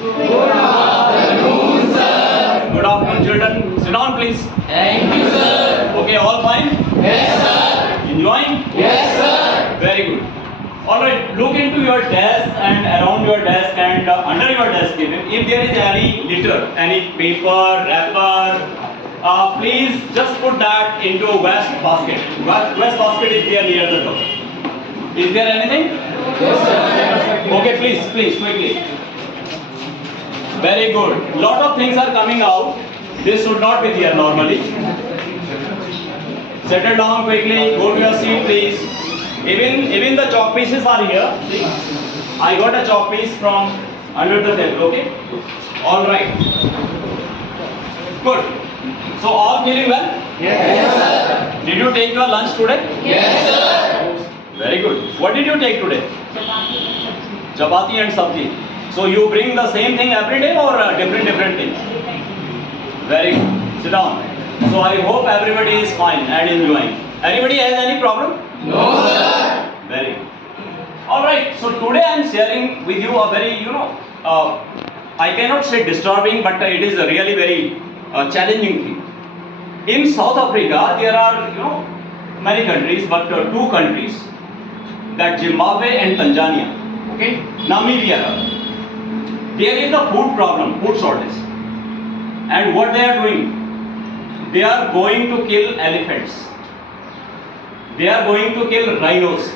Good afternoon, sir. Good afternoon, children. Sit down, please. Thank you, sir. Okay, all fine? Yes, sir. Enjoying? Yes, sir. Very good. Alright, look into your desk and around your desk and under your desk even. If there is any litter, any paper, wrapper, please just put that into waste basket. Waste basket is there near the door. Is there anything? Yes, sir. Okay, please, quickly. Very good. Lot of things are coming out. This should not be there normally. Settle down quickly. Go to your seat, please. Even the chalk pieces are here. See? I got a chalk piece from under the table. Okay. All right. Good. So all feeling well? Yes, sir. Did you take your lunch today? Yes, sir. Very good. What did you take today? Chapati and sabji. So you bring the same thing every day or different things? Very good. Sit down. So I hope everybody is fine and enjoying. Anybody has any problem? No, sir. Very good. All right. So today I am sharing with you a very, I cannot say disturbing, but it is a really very challenging thing. In South Africa, there are, many countries, but two countries, that Zimbabwe and Tanzania. Okay, Namibia. There is a food problem, food shortage. And what they are doing? They are going to kill elephants. They are going to kill rhinos.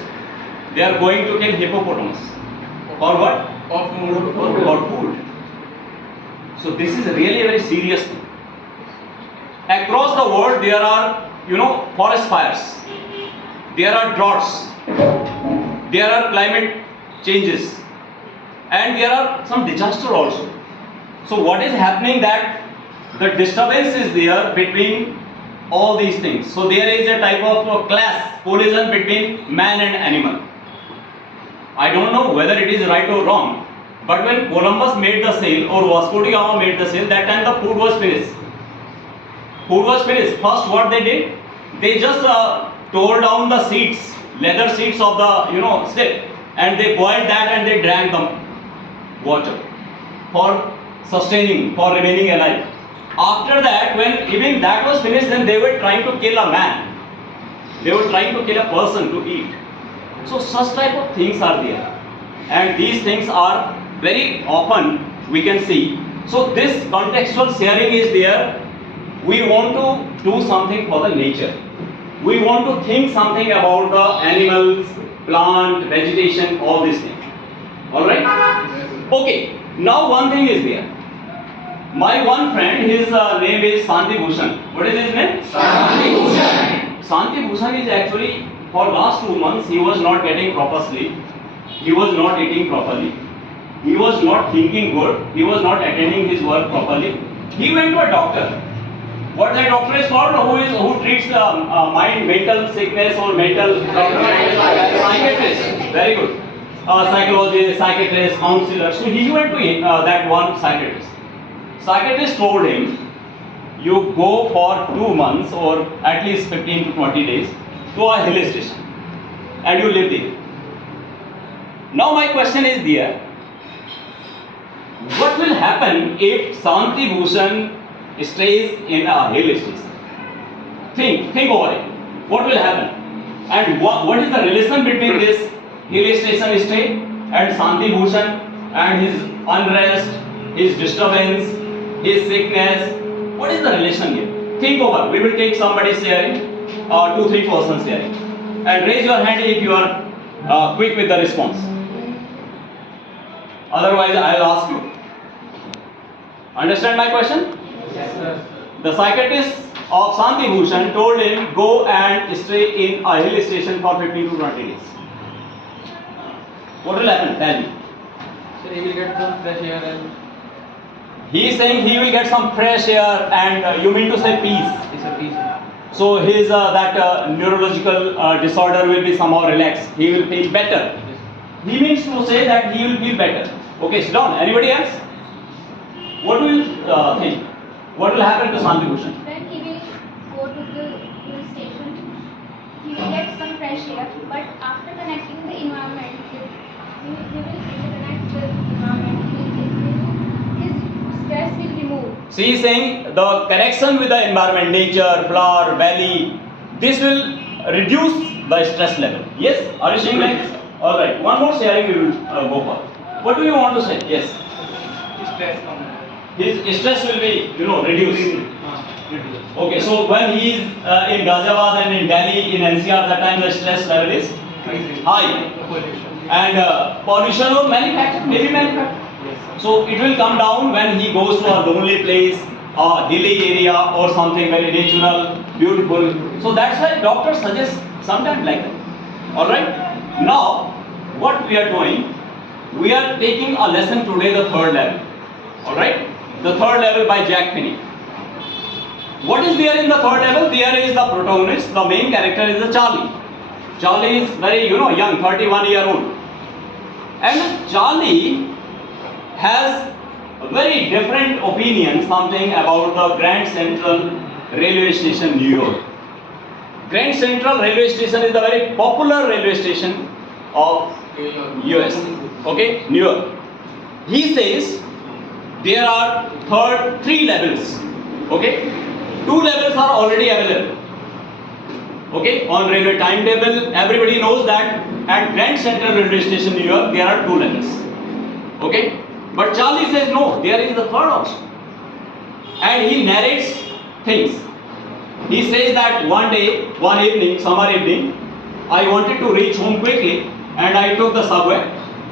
They are going to kill hippopotamus. For what? For food. So this is really a very serious thing. Across the world there are, forest fires. There are droughts. There are climate changes. And there are some disaster also. So what is happening that the disturbance is there between all these things. So there is a type of class collision between man and animal. I don't know whether it is right or wrong, but when Columbus made the sail or Vasco da Gama made the sail, that time the food was finished. Food was finished. First what they did, they just tore down the seats, leather seats of the ship, and they boiled that and they drank the water for sustaining, for remaining alive. After that, when even that was finished, then they were trying to kill a man. They were trying to kill a person to eat. So such type of things are there. And these things are very often we can see. So this contextual sharing is there. We want to do something for the nature. We want to think something about the animals, plant, vegetation, all these things. Alright? Okay, now one thing is there. My one friend, his name is Santi Bhushan. What is his name? Santi Bhushan. Santi Bhushan is actually, for last 2 months, he was not getting proper sleep. He was not eating properly. He was not thinking good. He was not attending his work properly. He went to a doctor. What that doctor is called? Who treats mind, mental sickness or mental psychiatrist. Very good. Psychologist, psychiatrist, counselor. So he went to that one psychiatrist. Psychiatrist told him, you go for 2 months or at least 15 to 20 days to a hill station and you live there. Now my question is there, what will happen if Santi Bhushan stays in a hill station? Think over it. What will happen? And what is the relation between this hill station stay and Santi Bhushan and his unrest, his disturbance, his sickness? What is the relation here? Think over. We will take somebody sharing, 2-3 persons sharing. And raise your hand if you are quick with the response. Otherwise, I will ask you. Understand my question? Yes, sir. The psychiatrist of Santi Bhushan told him, go and stay in a hill station for 15 to 20 days. What will happen? Tell me. Sir, he will get some fresh air and... He is saying he will get some fresh air and you mean to say peace. It's a peace. So his neurological disorder will be somehow relaxed. He will feel better. He means to say that he will feel better. Okay, sit down. Anybody else? What do you think? What will happen to Santi Bhushan? When he will go to the hill station, he will get some fresh air, but after connecting the environment, he will interconnect with environment, he will She is saying the connection with the environment, nature, flower, valley, this will reduce the stress level. Yes? Are you saying like this? Alright, one more sharing we will go for. What do you want to say? Yes. Stress come. His stress will be, reduced. Reduce. Okay, so when he is in Ghaziabad and in Delhi, in NCR, that time the stress level is high. Pollution. And pollution or many factors, maybe many factors. Yes. So it will come down when he goes to a lonely place, a hilly area or something very natural, beautiful. So that's why doctors suggest sometimes like that. Alright? Now, what we are doing, we are taking a lesson today, the third level. Alright? The third level by Jack Finney. What is there in the third level? There is the protagonist, the main character is the Charlie. Charlie is very, young, 31-year-old. And Charlie has a very different opinion, something about the Grand Central Railway Station, New York. Grand Central Railway Station is the very popular railway station of US. Okay, New York. He says there are three levels. Okay, 2 levels are already available. Okay, on railway timetable, everybody knows that at Grand Central Railway Station, New York, there are 2 levels. Okay, but Charlie says no, there is the third also. And he narrates things. He says that one day, one evening, summer evening, I wanted to reach home quickly and I took the subway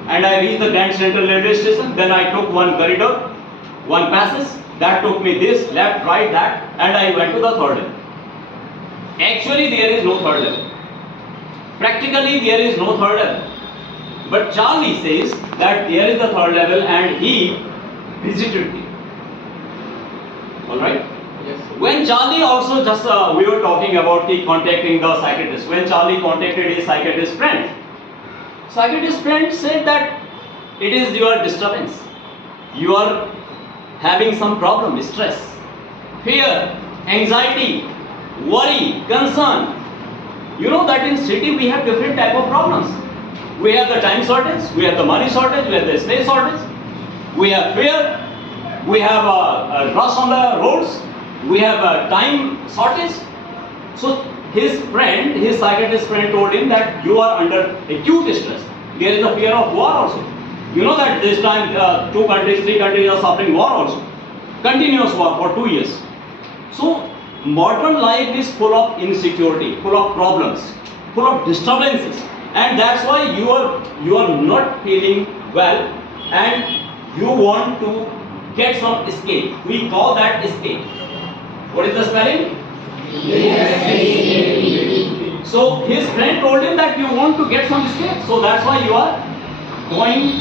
and I reached the Grand Central Railway Station. Then I took one corridor, one passage, that took me this, left, right, that, and I went to the third level. Actually, there is no third level. Practically, there is no third level. But Charlie says that there is the third level and he visited it. Alright? Yes. When Charlie also just, we were talking about the contacting the psychiatrist. When Charlie contacted his psychiatrist friend said that it is your disturbance. You are having some problem, stress, fear, anxiety, worry, concern. You know that in city we have different type of problems. We have the time shortage, we have the money shortage, we have the space shortage, we have fear, we have a rush on the roads, we have a time shortage. So his psychiatrist friend told him that you are under acute stress. There is a fear of war also. You know that this time 2 countries, 3 countries are suffering war also. Continuous war for 2 years. So modern life is full of insecurity, full of problems, full of disturbances. And that's why you are not feeling well and you want to get some escape. We call that escape. What is the spelling? So his friend told him that you want to get some escape. So that's why you are going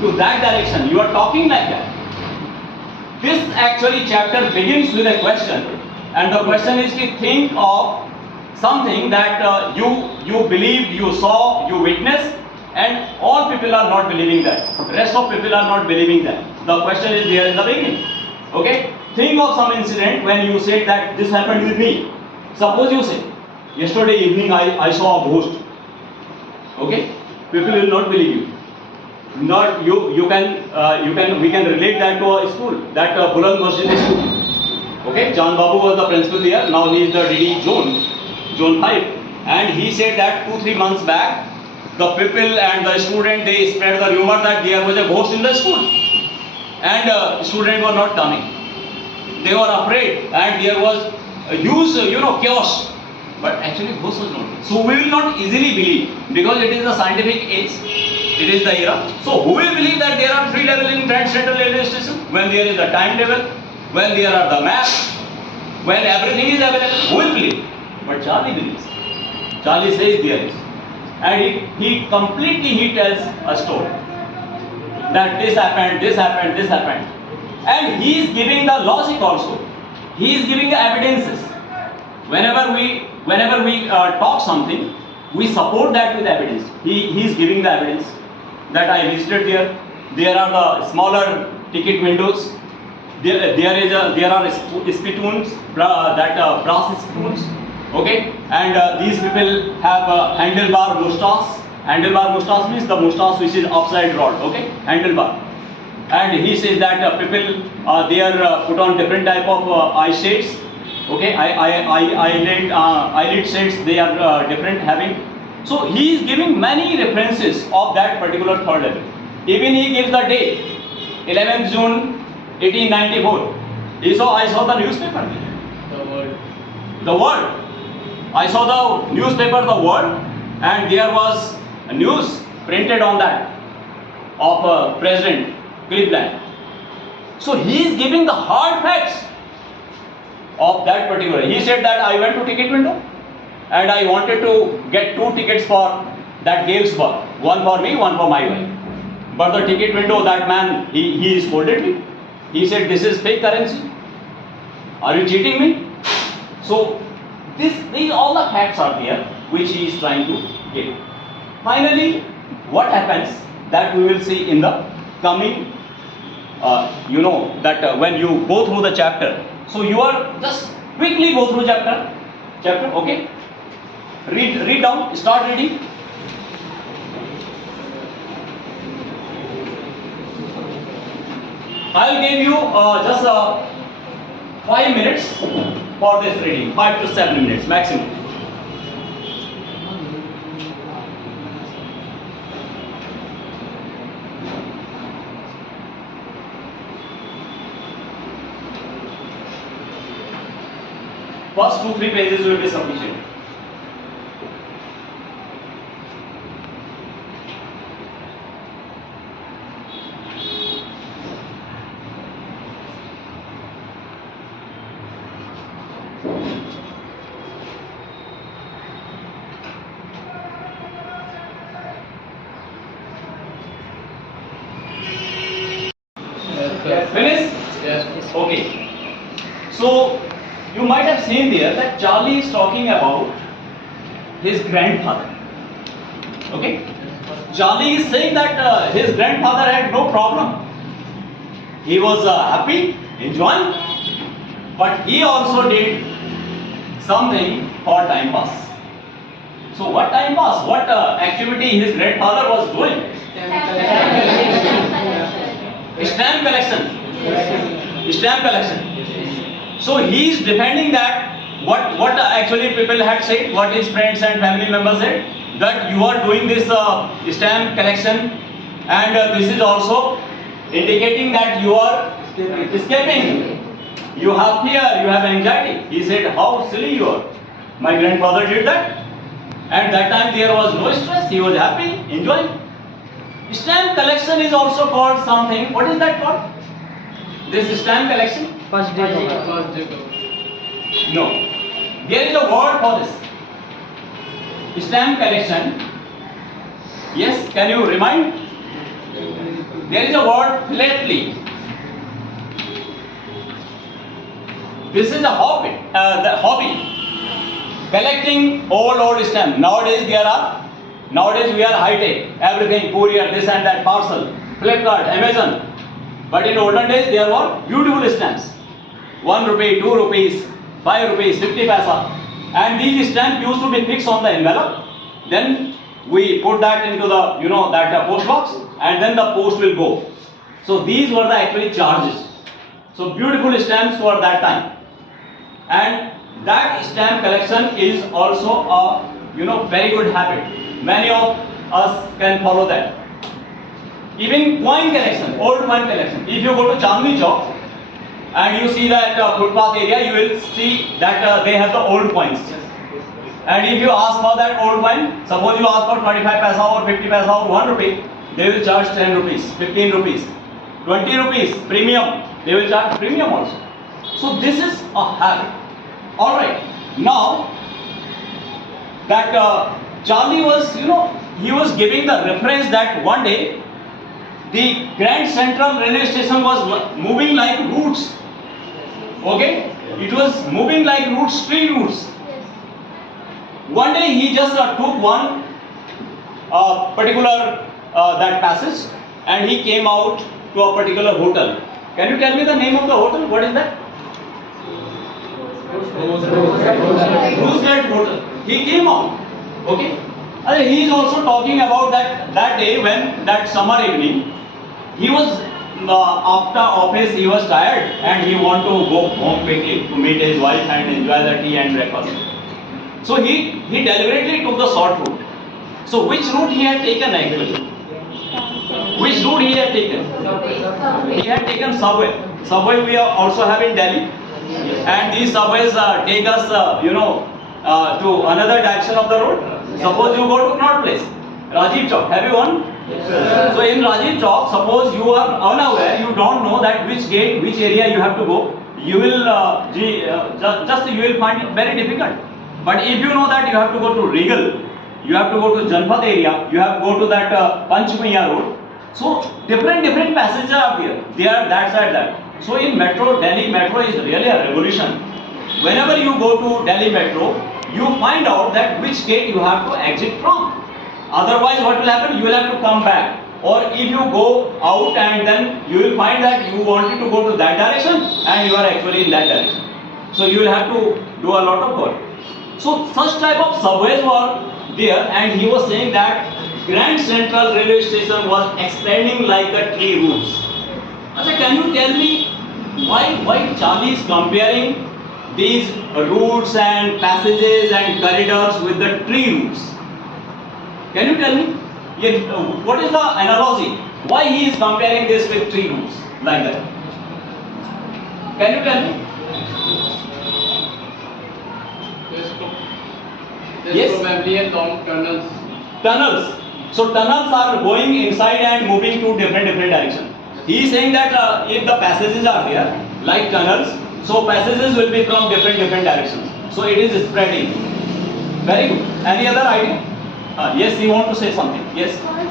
to that direction. You are talking like that. This actually chapter begins with a question. And the question is to think of something that you believed, you saw, you witnessed, and all people are not believing that. Rest of people are not believing that. The question is there in the beginning. Okay? Think of some incident when you said that this happened with me. Suppose you say, yesterday evening I saw a ghost. Okay? People will not believe you. Not we can relate that to a school, that Buland Masjid school. Okay? John Babu was the principal there. Now he is the DD Zone 5, and he said that 2-3 months back, the people and the student, they spread the rumor that there was a ghost in the school, and students were not coming. They were afraid, and there was a huge, chaos. But actually, ghost was not there. So we will not easily believe because it is the scientific age, it is the era. So who will believe that there are 3 levels in Grand Central Railway Station when there is a timetable, when there are the maps, when everything is available? Who will believe? But Charlie believes. Charlie says there is. And he completely tells a story. That this happened, this happened, this happened. And he is giving the logic also. He is giving the evidences. Whenever we talk something, we support that with evidence. He is giving the evidence that I visited there. There are the smaller ticket windows. There are spittoons, brass spittoons. Okay, and these people have a handlebar moustache. Handlebar moustache means the moustache which is upside rolled. Okay, handlebar. and he says that people they are put on different type of eye shades. Okay, eyelid shades they are different having. So he is giving many references of that particular third level. Even he gives the date 11th June 1894. I saw the newspaper. The World. I saw the newspaper, The World, and there was a news printed on that of President Cleveland. So he is giving the hard facts of that particular. He said that I went to ticket window and I wanted to get 2 tickets for that Galesburg, one for me, one for my wife. But the ticket window, that man, he scolded me. He said, this is fake currency. Are you cheating me? So these all the facts are there which he is trying to give. Finally, what happens that we will see in the coming, when you go through the chapter. So you are just quickly go through chapter, okay? Read down, start reading. I'll give you just 5 minutes for this reading, 5 to 7 minutes maximum. First 2-3 pages will be sufficient. Finish? Yes. Okay. So you might have seen there that Charlie is talking about his grandfather. Okay? Charlie is saying that his grandfather had no problem. He was happy, enjoying, but he also did something for time pass. So what time pass? What activity his grandfather was doing? Stamp collection. Stamp collection. So he is defending that what actually people had said, what his friends and family members said, that you are doing this stamp collection, and this is also indicating that you are escaping. You have fear, you have anxiety. He said, how silly you are. My grandfather did that. At that time there was no stress, he was happy, enjoying. Stamp collection is also called something. What is that called? This stamp collection? First day. No. There is a word for this. Stamp collection. Yes, can you remind? There is a word, philately. This is a hobby. The hobby. Collecting old stamps. Nowadays we are high tech. Everything, courier, this and that, parcel, Flipkart, Amazon. But in olden days there were beautiful stamps. 1 rupee, 2 rupees, 5 rupees, 50 paisa. And these stamps used to be fixed on the envelope. Then we put that into the post box, and then the post will go. So these were the actually charges. So beautiful stamps for that time. And that stamp collection is also a very good habit. Many of us can follow that. Even coin collection, old coin collection. If you go to Chandni Chowk and you see that footpath area, you will see that they have the old coins. And if you ask for that old coin, suppose you ask for 25 paisa or 50 paisa or 1 rupee, they will charge 10 rupees, 15 rupees, 20 rupees premium. They will charge premium also. So this is a habit. All right. Now that Charlie was, he was giving the reference that one day the Grand Central Railway Station was moving like roots. Okay? It was moving like roots, tree roots. One day he just took one particular that passage, and he came out to a particular hotel. Can you tell me the name of the hotel? What is that? Roosevelt Hotel. He came out. Okay? And he is also talking about that day when that summer evening he was after office he was tired and he want to go home quickly to meet his wife and enjoy the tea and breakfast. So he deliberately took the short route. So which route he had taken actually? Which route he had taken? He had taken subway. Subway we also have in Delhi, and these subways take us, to another direction of the road. Suppose you go to Connaught Place, Rajiv Chowk. Have you gone? So in Rajiv Chowk, suppose you are unaware, you don't know that which gate, which area you have to go. You will you will find it very difficult. But if you know that you have to go to Regal, you have to go to Janpat area, you have to go to that Panchmaiya road. So different passages are there. They are that side that. So in metro, Delhi metro is really a revolution. Whenever you go to Delhi metro, you find out that which gate you have to exit from. Otherwise, what will happen? You will have to come back. Or if you go out and then you will find that you wanted to go to that direction and you are actually in that direction. So you will have to do a lot of work. So such type of subways were there, and he was saying that Grand Central Railway Station was extending like a tree roots. Achha, can you tell me why Charlie is comparing these routes and passages and corridors with the tree roots? Can you tell me? What is the analogy? Why he is comparing this with tree roots like that? Can you tell me? There's probably a long tunnels. Tunnels. So tunnels are going inside and moving to different directions. He is saying that if the passages are there, like tunnels, so passages will be from different directions. So it is spreading. Very good. Any other idea? Yes, you want to say something? Yes. Because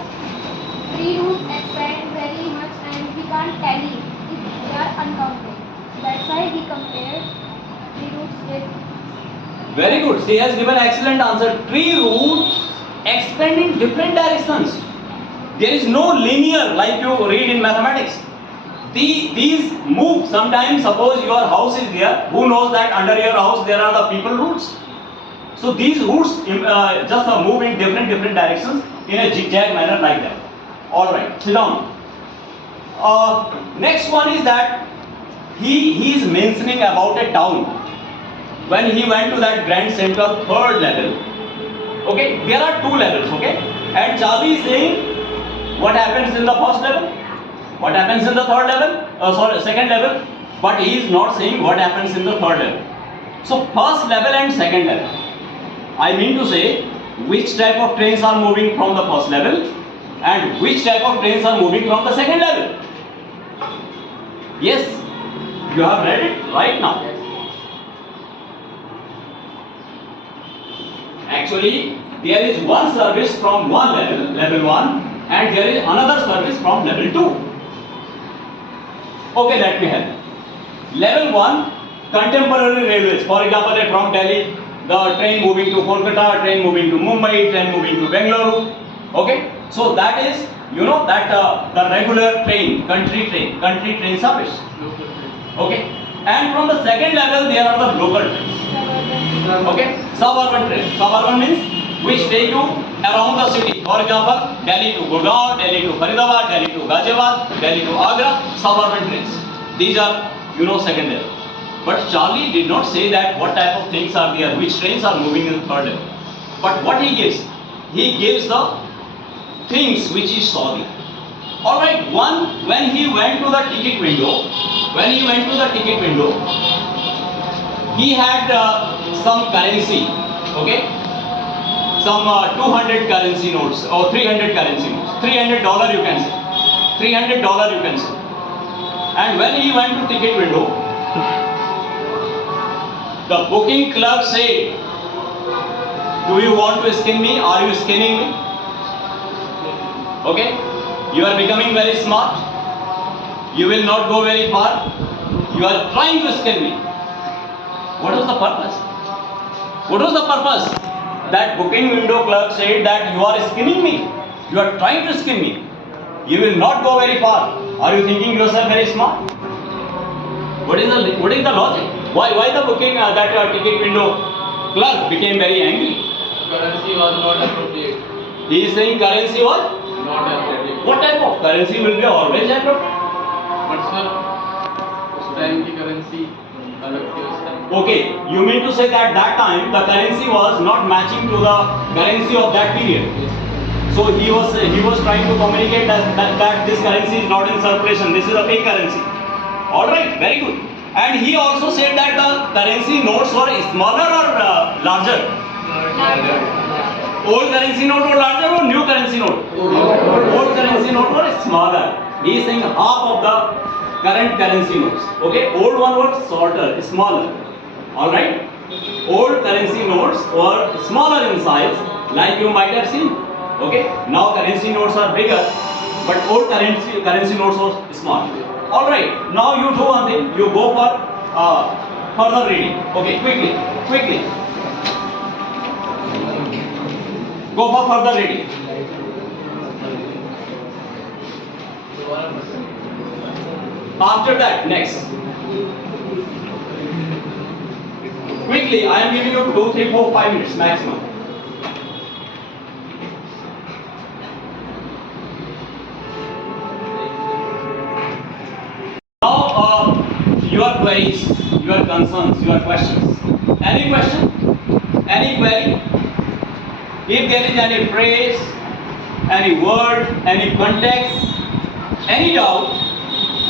tree roots expand very much and we can't tally if they are uncounted. That's why he compared tree roots with. Very good. She has given excellent answer. Tree roots expand in different directions. There is no linear like you read in mathematics. These move. Sometimes suppose your house is there. Who knows that under your house there are the people roots? So these roots just move in different directions in a zigzag manner like that. Alright, sit down. Next one is that he is mentioning about a town. When he went to that Grand Central third level, okay, there are two levels, okay, and Charlie is saying what happens in the first level, what happens in the third level, second level, but he is not saying what happens in the third level. So first level and second level, I mean to say which type of trains are moving from the first level and which type of trains are moving from the second level. Yes, you have read it right now. Actually, there is one service from one level, level 1, and there is another service from level 2. Okay, let me help. Level 1, contemporary railways. For example, from Delhi, the train moving to Kolkata, train moving to Mumbai, train moving to Bengaluru. Okay, so that is, the regular train, country train service. Okay, and from the second level there are the local trains. Okay, suburban trains. Suburban means which take you around the city. For example, Delhi to Gurgaon, Delhi to Faridabad, Delhi to Ghaziabad, Delhi to Agra. Suburban trains. These are, second level. But Charlie did not say that what type of things are there, which trains are moving in the third level. But what he gives the things which he saw there. Alright, when he went to the ticket window, he had some currency, okay? Some 200 currency notes or 300 currency notes. $300 you can say. $300 you can say. And when he went to ticket window, the booking clerk said, "Do you want to skin me? Are you skinning me?" Okay? You are becoming very smart. You will not go very far. You are trying to skin me. What was the purpose? What was the purpose? That booking window clerk said that you are skinning me. You are trying to skin me. You will not go very far. Are you thinking yourself very smart? What is the logic? Why the booking ticket window clerk became very angry? Currency was not appropriate. He is saying currency was Not appropriate. What type of currency will be always appropriate? Okay, you mean to say that that time the currency was not matching to the currency of that period. So he was trying to communicate that this currency is not in circulation. This is a fake currency. All right, very good. And he also said that the currency notes were smaller or larger. Old currency note were larger or new currency note? Old currency note were smaller. He is saying half of the current currency notes. Okay, old one was shorter, smaller. All right. Old currency notes were smaller in size, like you might have seen. Okay. Now currency notes are bigger, but old currency notes were small. All right. Now you do one thing. You go for further reading. Okay. Quickly. Go for further reading. After that, next. Quickly, I am giving you 2, 3, 4, 5 minutes maximum. Now, your queries, your concerns, your questions. Any question? Any query? If there is any phrase, any word, any context, any doubt,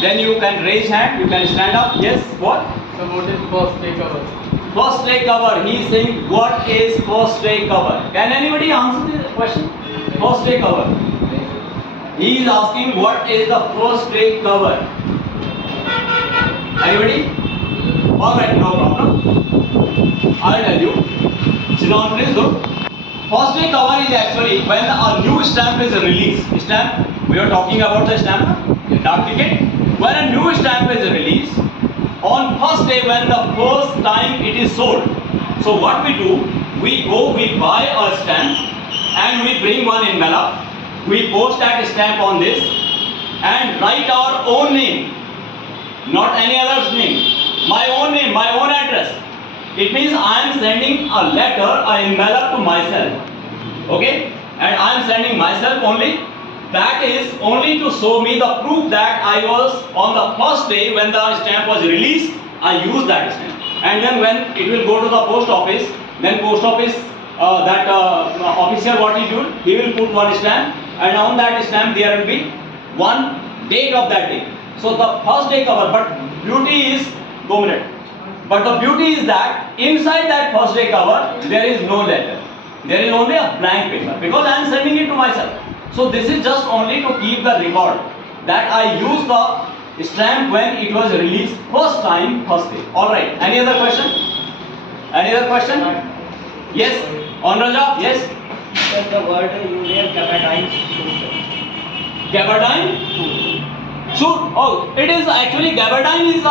then you can raise hand, you can stand up. Yes, what? So what is first takeover? First day cover. He is saying, what is first day cover? Can anybody answer this question? First day cover. He is asking, what is the first day cover? Anybody? Alright, no problem. I'll tell you. Sit down, please, look. First day cover is actually when a new stamp is released. Stamp, we are talking about the stamp, dark ticket. When a new stamp is released, on first day when the first time it is sold. So what we do, we buy a stamp and we bring one envelope. We post that stamp on this and write our own name, not any other's name. My own name, my own address. It means I am sending a letter, an envelope to myself. Okay? And I am sending myself only. That is only to show me the proof that I was on the first day when the stamp was released, I used that stamp. And then when it will go to the post office, then post office, officer what he do, he will put one stamp and on that stamp there will be one date of that day. So the first day cover, but beauty is, 2 minutes. But the beauty is that inside that first day cover, there is no letter. There is only a blank paper because I am sending it to myself. So this is just only to keep the record that I used the stamp when it was released first time, first day. Alright, any other question? Any other question? Yes? On Raja? Yes? Sir, the word you have gabardine Gabardine? Suit. Oh, it is actually gabardine is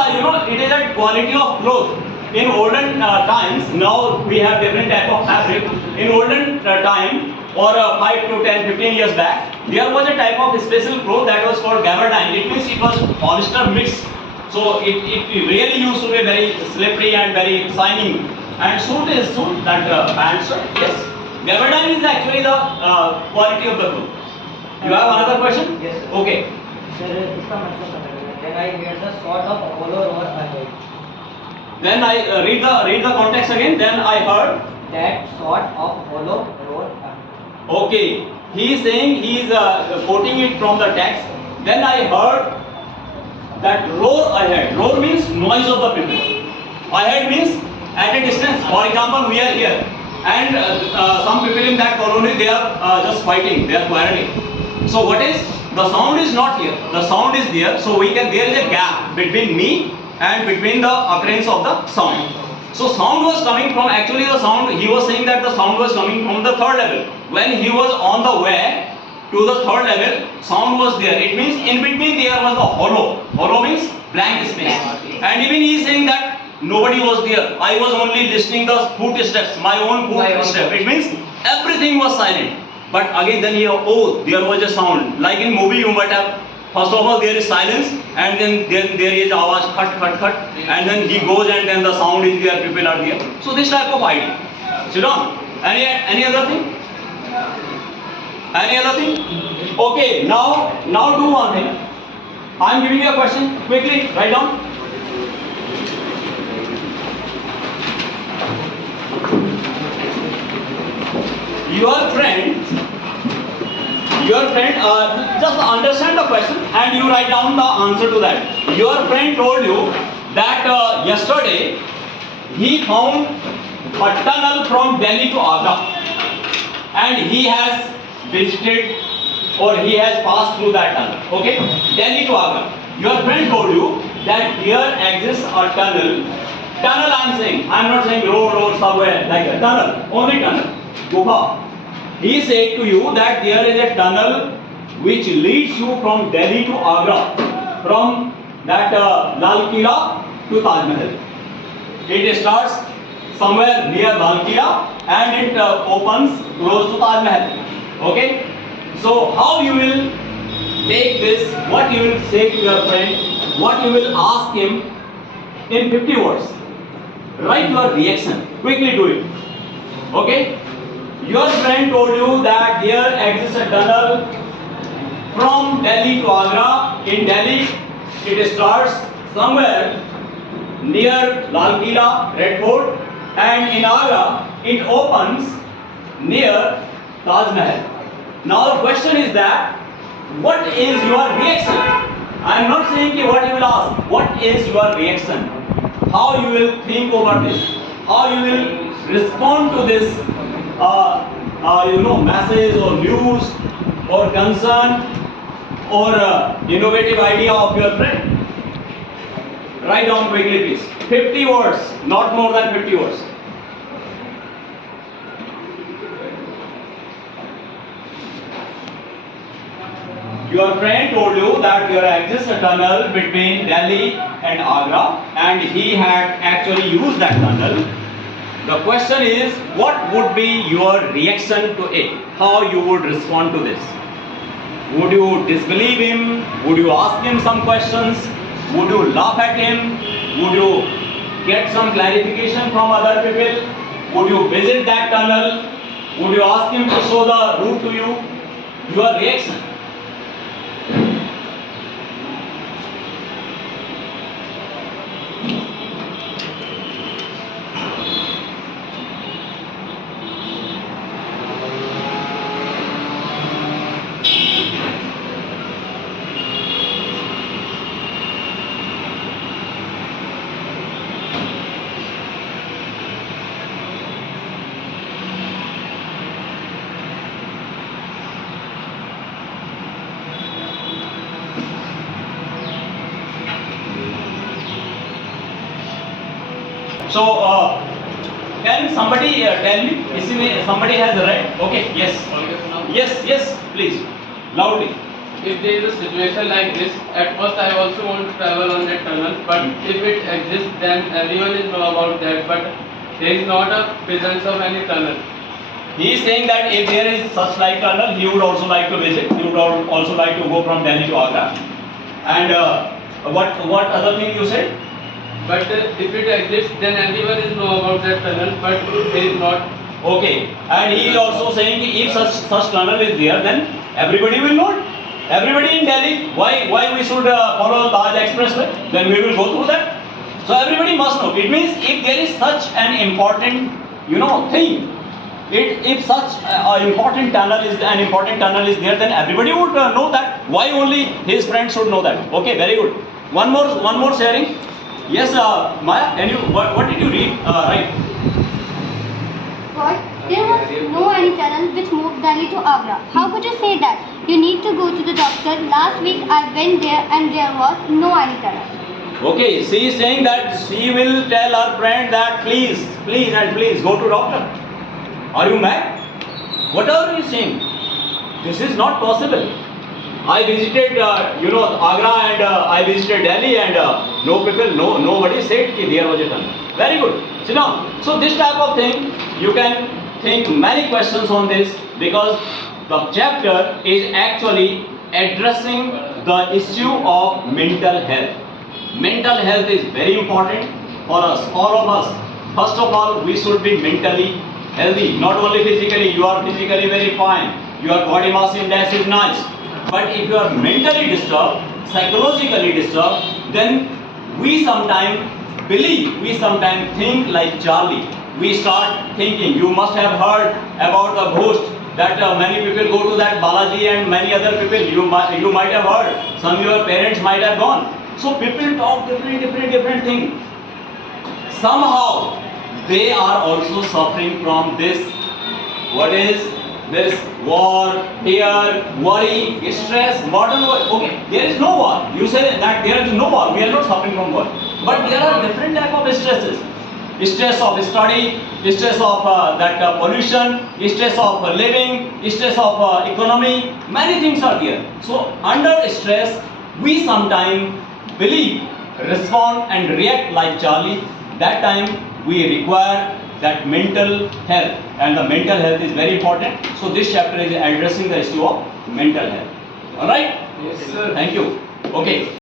it is a quality of cloth. In olden times, now we have different type of fabric. In olden time, or 5 to 10, 15 years back, there was a type of special cloth that was called gabardine. It means it was polyester mixed. So it really used to be very slippery and very shining. And suit is suit, that pants, yes. Gabardine is actually the quality of the cloth. You have another question? Yes, sir. Okay. Sir, इसका मतलब बताइए. Then I get the sort of hollow or ahead. Then I read the context again. Then I heard That sort of hollow or ahead. Okay, he is saying he is quoting it from the text. Then I heard that roar ahead. Roar means noise of the people. Ahead means at a distance. For example, we are here, and some people in that colony, they are just fighting. They are quarreling. So what is the sound is not here. The sound is there. So there is a gap between me and between the occurrence of the sound. So sound was coming from, actually the sound, he was saying that the sound was coming from the third level. When he was on the way to the third level, sound was there. It means in between there was the hollow. Hollow means blank space. And even he is saying that nobody was there. I was only listening the footsteps, my own footsteps. It means everything was silent. But again then he, oh, there was a sound. Like in movie you might have, first of all there is silence and then there is awaz, khat, khat, khat. And then he goes and then the sound is there, people are there. So this type of idea. Sit down. Any other thing? Any other thing? Okay, now do one thing. I am giving you a question. Quickly, write down. your friend, just understand the question and you write down the answer to that. Your friend told you that yesterday he found a tunnel from Delhi to Agra and he has visited or he has passed through that tunnel. Okay, Delhi to Agra. Your friend told you that here exists a tunnel. Tunnel I am saying, I am not saying road or somewhere like a tunnel, only tunnel. Guha. He said to you that there is a tunnel which leads you from Delhi to Agra, from that Lal Killa to Taj Mahal. It starts somewhere near Lal Killa and it opens close to Taj Mahal. Okay? So how you will take this, what you will say to your friend, what you will ask him in 50 words. Write your reaction, quickly do it. Okay? Your friend told you that there exists a tunnel from Delhi to Agra. In Delhi, it starts somewhere near Lal Killa, Red Fort, and in Agra, it opens near Taj Mahal. Now the question is that, what is your reaction? I am not saying what you will ask. What is your reaction? How you will think over this? How you will respond to this message or news or concern or innovative idea of your friend? Write down quickly please. 50 words, not more than 50 words. Your friend told you that there exists a tunnel between Delhi and Agra and he had actually used that tunnel. The question is, what would be your reaction to it? How you would respond to this? Would you disbelieve him? Would you ask him some questions? Would you laugh at him? Would you get some clarification from other people? Would you visit that tunnel? Would you ask him to show the route to you? Your reaction. So, can somebody tell me? Somebody has read? Okay, yes. Yes, please. Loudly. If there is a situation like this, at first I also want to travel on that tunnel, but if it exists, then everyone is know about that, but there is not a presence of any tunnel. He is saying that if there is such like tunnel, he would also like to visit. He would also like to go from Delhi to Agra. And what other thing you said? But if it exists, then everyone is know about that tunnel, but there is not. Okay. And he is also saying that if such tunnel is there, then everybody will know it. Everybody in Delhi, why we should follow Taj Expressway? Then we will go through that. So everybody must know. It means if there is such an important, thing, if such an important tunnel is there, then everybody would know that. Why only his friends should know that? Okay, very good. One more sharing. Yes, Maya, can you? What did you read? Right. What? There was no any tunnel which moved Delhi to Agra. How could you say that? You need to go to the doctor. Last week I went there and there was no any tunnel. Okay, she is saying that she will tell her friend that please go to doctor. Are you mad? What are you saying? This is not possible. I visited, Agra and I visited Delhi and nobody said that there was a tunnel. Very good. Sit down. So this type of thing, you can think many questions on this because the chapter is actually addressing the issue of mental health. Mental health is very important for us, all of us. First of all, we should be mentally healthy. Not only physically, you are physically very fine. Your body mass index is nice. But if you are mentally disturbed, psychologically disturbed, then we sometimes think like Charlie. we start thinking. You must have heard about the ghost that many people go to that Balaji and many other people. You might have heard. Some of your parents might have gone. So people talk different things. Somehow they are also suffering from this. What is this? War, fear, worry, stress, modern world. Okay, there is no war. You say that there is no war. We are not suffering from war. But there are different type of stresses. Stress of study, stress of pollution, stress of living, stress of economy. Many things are there. So under stress, we sometimes believe, respond and react like Charlie. That time we require that mental health, and the mental health is very important. So this chapter is addressing the issue of mental health. Alright? Yes, sir. Thank you. Okay.